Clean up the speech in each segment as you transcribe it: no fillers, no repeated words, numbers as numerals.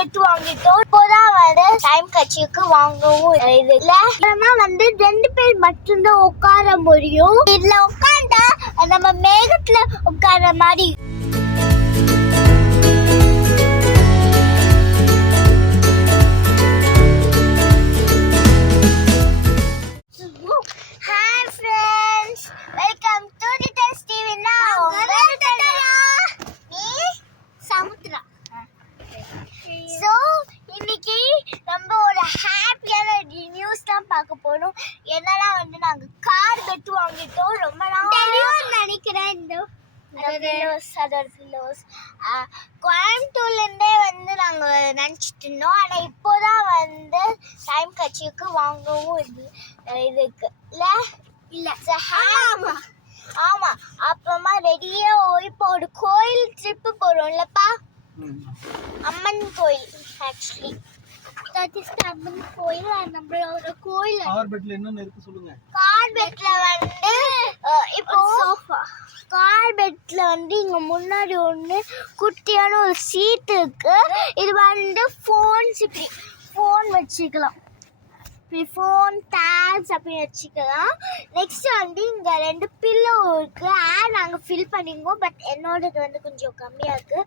Bed வாங்கிட்டோம். இப்போதான் வந்து டைம் கட்சிக்கு வாங்கவும் இல்ல. அப்புறமா வந்து 2 பேர் மட்டும்தான் உட்கார முடியும். இதுல உட்காந்தா நம்ம மேகத்துல உட்கார மாதிரி. என்னன்னா வந்து நாங்க கார் பெட் வாங்கிட்டோம். ரொம்ப நாள் நினைக்கிறேன். இந்த கோயம்புத்தூர்ல இருந்தே வந்து நாங்க நினைச்சிட்டு இருந்தோம். ஆனா இப்போதான் வந்து டைம் கட்சிக்கு வாங்கவும் இதுக்கு இல்ல. ஆமா அப்புறமா ரெடியா இப்போ ஒரு கோயில் ட்ரிப்பு போறோம்லப்பா, அம்மன் கோயில். ஆக்சுவலி அம்மன் கோயில் நம்மளோட கோயில். கார் பெட்ல என்னென்ன இருக்கு சொல்லுங்க. கார் பெட்ல வந்து இப்போ கார் பெட்ல வந்து இங்க முன்னாடி ஒண்ணு குட்டியான ஒரு சீட் இருக்கு. இது வந்து ஃபோன் வச்சுக்கலாம். ஃபோன் டேப்ஸ் அப்படி வச்சுக்கலாம். நெக்ஸ்ட் வந்து இங்க 2 பில்லோ இருக்கு. நாங்க ஃபில் பண்ணிருக்கோம். பட் என்னோடது வந்து கொஞ்சம் கம்மியா இருக்கு.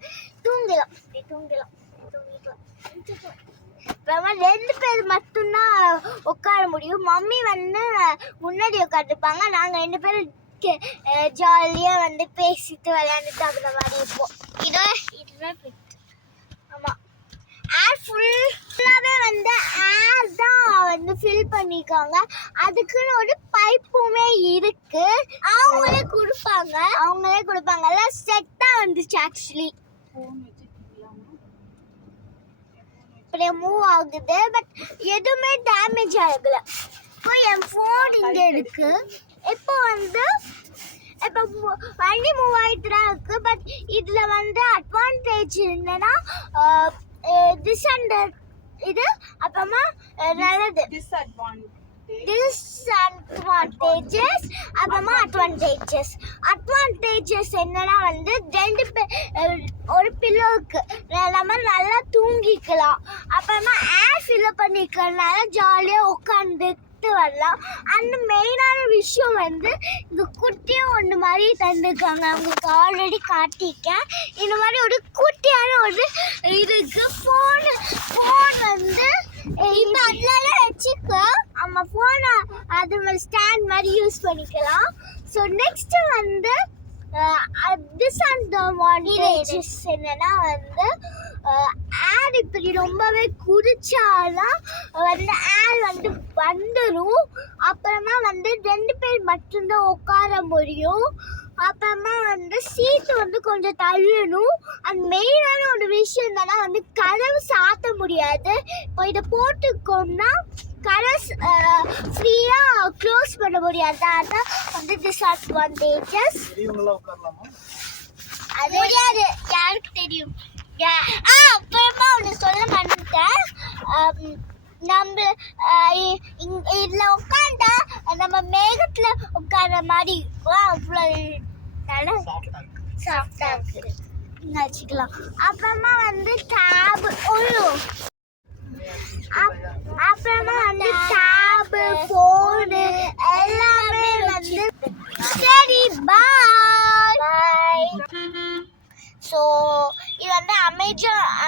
தூங்கிக்கலாம். அப்புறமா 2 பேர் மட்டும்தான் உட்கார முடியும். மம்மி வந்து முன்னாடி உட்காந்துருப்பாங்க. நாங்க 2 பேரும் ஜாலியா வந்து பேசிட்டு விளையாண்டுட்டு அந்த மாதிரி இருப்போம். இதுதான் பெட். ஆமா, ஏர் ஃபுல்லாவே வந்து ஏர் தான் வந்து ஃபில் பண்ணிருக்காங்க. அதுக்குன்னு ஒரு பைப்புமே இருக்கு. அவங்களே கொடுப்பாங்க. எல்லாம் செட்டா வந்துச்சு. ஆக்சுவலி இப்படியே மூவ் ஆகுது. பட் எதுவுமே டேமேஜ் ஆகல. இப்போ என் ஃபோன் இங்க இருக்கு. இப்போ வண்டி மூவ் ஆகிட்டு தான் இருக்கு. பட் இதுல வந்து அட்வான்டேஜ் என்னன்னா இது அப்புறமா நல்லது டிஸ்அட்வான்டேஜஸ் அப்புறமா அட்வான்டேஜஸ் என்னன்னா வந்து 2 பேர் ஒரு பில்லோவுக்கு நம்ம நல்லா தூங்கிக்கலாம். அப்புறமா ஏர் ஃபில் பண்ணிக்கிறதுனால ஜாலியா உட்காந்துட்டு வரலாம். அந்த மெயினான விஷயம் வந்து இந்த குட்டியும் ஒன்று மாதிரி தந்துருக்காங்க. அவங்களுக்கு ஆல்ரெடி காட்டியிருக்கேன். இந்த மாதிரி ஒரு குட்டியான ஒரு இதுக்கு ஃபோன் வந்து இப்போ அதனால வச்சுக்க நம்ம ஃபோனை அது மாதிரி ஸ்டாண்ட் மாதிரி யூஸ் பண்ணிக்கலாம். ஸோ நெக்ஸ்ட் வந்து டிஸ்அட்வான்டேஜஸ் என்னன்னா வந்து ஏர் இப்படி ரொம்பவே குடிச்சாலாம் வந்து ஏர் வந்து வந்துடும். அப்புறமா வந்து 2 பேர் மட்டும்தான் உட்கார முடியும். அப்புறமா வந்து சீட்டு வந்து கொஞ்சம் தள்ளணும். அந்த மெயினான ஒரு விஷயம் என்னன்னா வந்து கதவு சாத்த முடியாது. இப்போ இதை போட்டுக்கோம்னா கதவு ஃப்ரீயா க்ளோஸ் பண்ண முடியாது. அதான் வந்து டிஸ்அட்வான்டேஜஸ். அது முடியாது, யாருக்கு தெரியும். அப்புறமா ஒன்று சொல்ல மாட்டேன். நம்ம இதுல உட்காந்தா நம்ம மேகத்துல உட்கார்ற மாதிரி இருக்கும். அவ்வளோ நல்லா சாஃப்டா இருக்கு வச்சுக்கலாம். அப்புறமா வந்து டேப் அப்புறமா வந்து டேப் ஃபோனு எல்லாமே வந்து சரி. பாய். ஸோ இது வந்து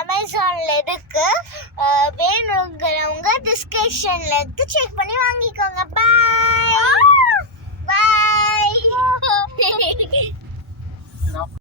அமேசான்ல இருக்கு. வேணுங்கிறவங்க டிஸ்கிரிப்ஷன்ல இருக்கு, செக் பண்ணி வாங்கிக்கோங்க. பாய்.